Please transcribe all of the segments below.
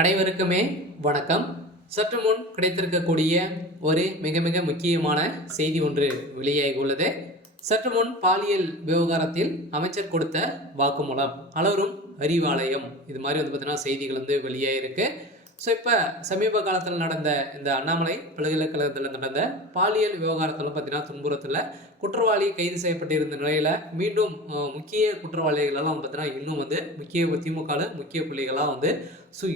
அனைவருக்குமே வணக்கம். சற்று முன் கிடைத்திருக்கக்கூடிய ஒரு மிக மிக முக்கியமான செய்தி ஒன்று வெளியாகி உள்ளது. சற்று முன் பாலியல் விவகாரத்தில் அமைச்சர் கொடுத்த வாக்குமூலம், அலரும் அறிவாலயம், இது மாதிரி பார்த்தீங்கன்னா செய்திகள் வெளியாகிருக்கு. ஸோ இப்போ சமீப காலத்தில் நடந்த இந்த அண்ணாமலை பல்கலைக்கழகத்தில் நடந்த பாலியல் விவகாரத்தில் பார்த்தீங்கன்னா துன்புறுத்தல குற்றவாளி கைது செய்யப்பட்டிருந்த நிலையில் மீண்டும் முக்கிய குற்றவாளிகளெல்லாம் பார்த்தீங்கன்னா இன்னும் முக்கிய திமுக முக்கிய புள்ளிகளாக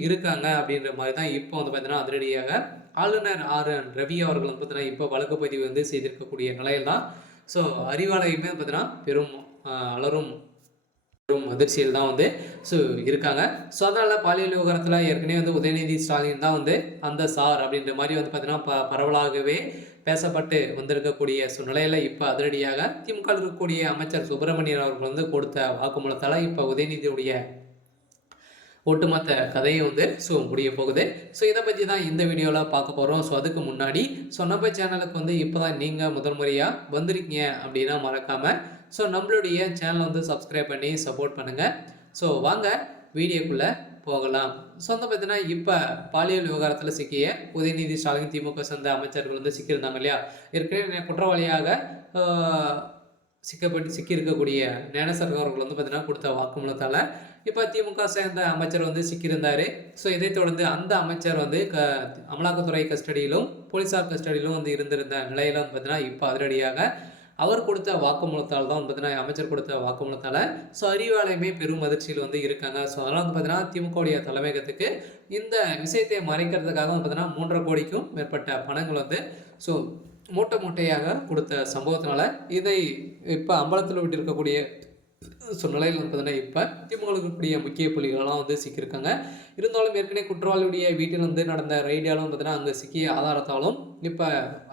இருக்காங்க அப்படின்ற மாதிரி தான் இப்போ பார்த்தீங்கன்னா அதிரடியாக ஆளுநர் RN ரவி அவர்கள் பார்த்தீங்கன்னா இப்போ வழக்கு பதிவு செய்திருக்கக்கூடிய நிலையில் தான். ஸோ அறிவாலயமே பார்த்தீங்கன்னா பெரும் அலரும் அதிர்ச்சியில் தான் இருக்காங்க. ஸோ அதனால் பாலியல் விவகாரத்தில் ஏற்கனவே உதயநிதி ஸ்டாலின் தான் அந்த சார் அப்படின்ற மாதிரி பார்த்தீங்கன்னா பரவலாகவே பேசப்பட்டு வந்திருக்கக்கூடிய சூழ்நிலையில் இப்போ அதிரடியாக திமுக இருக்கக்கூடிய அமைச்சர் சுப்பிரமணியன் அவர்கள் கொடுத்த வாக்குமூலத்தால் இப்போ உதயநிதியுடைய ஒட்டுமொத்த கதையும் முடிய போகுது. ஸோ இதை பற்றி தான் இந்த வீடியோவில் பார்க்க போகிறோம். ஸோ அதுக்கு முன்னாடி நம்ம சேனலுக்கு இப்போ தான் நீங்கள் முதல் முறையாக வந்திருக்கீங்க அப்படின்னா மறக்காமல் நம்மளுடைய சேனலை சப்ஸ்கிரைப் பண்ணி சப்போர்ட் பண்ணுங்கள். ஸோ வாங்க வீடியோக்குள்ளே போகலாம். ஸோ பார்த்தீங்கன்னா இப்போ பாலியல் விவகாரத்தில் சிக்கிய உதயநிதி ஸ்டாலின் திமுக சேர்ந்த அமைச்சர்கள் சிக்கியிருந்தாங்க இல்லையா. ஏற்கனவே குற்றவாளியாக சிக்கியிருக்கக்கூடிய ஞானசேகர் அவர்கள் பார்த்தீங்கன்னா கொடுத்த வாக்குமூலத்தால் இப்போ திமுக சேர்ந்த அமைச்சர் சிக்கியிருந்தார். ஸோ இதைத் தொடர்ந்து அந்த அமைச்சர் அமலாக்கத்துறை கஸ்டடியிலும் போலீஸார் கஸ்டடியிலும் இருந்திருந்த நிலையில் பார்த்தீங்கன்னா இப்போ அதிரடியாக அவர் கொடுத்த வாக்குமூலத்தால் தான் பார்த்தீங்கன்னா அமைச்சர் கொடுத்த வாக்குமூலத்தால் ஸோ அறிவாலயமே பெரும் அதிர்ச்சியில் இருக்காங்க. ஸோ அதனால் பார்த்தீங்கன்னா திமுகவுடைய தலைமையகத்துக்கு இந்த விஷயத்தை மறைக்கிறதுக்காக பார்த்தீங்கன்னா 3.5 கோடிக்கும் மேற்பட்ட பணங்கள் ஸோ மூட்டையாக கொடுத்த சம்பவத்தினால இதை இப்போ அம்பலத்தில் விட்டு இருக்கக்கூடிய நிலையில் பார்த்தீங்கன்னா இப்போ திமுக இருக்கக்கூடிய முக்கிய புள்ளிகளெல்லாம் சிக்கியிருக்காங்க. இருந்தாலும் ஏற்கனவே குற்றவாளியுடைய வீட்டில் நடந்த ரெய்டாலும் பார்த்தீங்கன்னா அங்கே சிக்கிய ஆதாரத்தாலும் இப்போ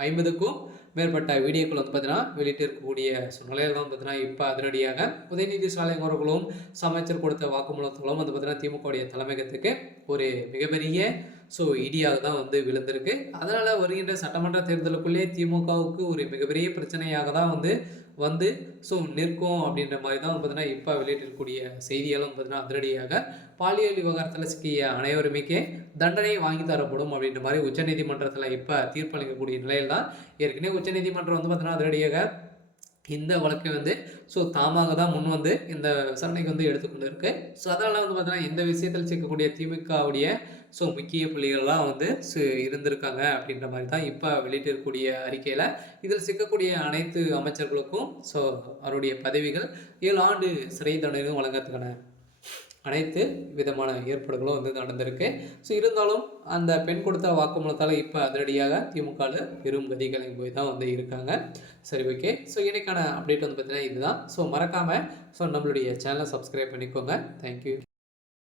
50க்கும் மேற்பட்ட வீடியோக்கள் பார்த்தீங்கன்னா வெளியிட்டு இருக்கக்கூடிய சூழ்நிலையில் தான் பார்த்தீங்கன்னா இப்போ அதிரடியாக உதயநிதி ஸ்டாலின் அவர்களும் அமைச்சர் கொடுத்த வாக்குமூலத்தாலும் பார்த்தீங்கன்னா திமுகவுடைய தலைமையகத்துக்கு ஒரு மிகப்பெரிய இடியாக தான் விழுந்திருக்கு. அதனால் வருகின்ற சட்டமன்ற தேர்தலுக்குள்ளே திமுகவுக்கு ஒரு மிகப்பெரிய பிரச்சனையாக தான் நிற்கும் அப்படின்ற மாதிரி தான் பார்த்தீங்கன்னா இப்போ வெளியிட்டிருக்கக்கூடிய செய்தியெல்லாம் பார்த்தீங்கன்னா அதிரடியாக பாலியல் விவகாரத்தில் சிக்கிய அனைவருமே தண்டனை வாங்கி தரப்படும் அப்படின்ற மாதிரி உச்சநீதிமன்றத்தில் இப்போ தீர்ப்பளிக்கக்கூடிய நிலையில் தான். ஏற்கனவே உச்சநீதிமன்றம் பார்த்தீங்கன்னா அதிரடியாக இந்த வழக்கை தாமாக தான் முன் இந்த விசாரணைக்கு எடுத்துக்கொண்டு இருக்கு. ஸோ அதனால் பார்த்தீங்கன்னா இந்த விஷயத்தில் சிக்கக்கூடிய திமுகவுடைய முக்கிய புள்ளிகள்லாம் இருந்திருக்காங்க அப்படின்ற மாதிரி தான் இப்போ வெளியிட்டு இருக்கக்கூடிய அறிக்கையில் இதில் சிக்கக்கூடிய அனைத்து அமைச்சர்களுக்கும் அவருடைய பதவிகள் 7 ஆண்டு சிறை தண்டனையும் வழங்கறதுக்கான அனைத்து விதமான ஏற்பாடுகளும் நடந்திருக்கு. ஸோ இருந்தாலும் அந்த பெண் கொடுத்த வாக்குமூலத்தால் இப்போ அதிரடியாக திமுக பெரும் கதிகளை போய் தான் இருக்காங்க. சரி, ஓகே. ஸோ இன்னைக்கான அப்டேட் பார்த்தீங்கன்னா இதுதான். ஸோ மறக்காமல் நம்மளுடைய சேனலை சப்ஸ்கிரைப் பண்ணிக்கோங்க. தேங்க்யூ.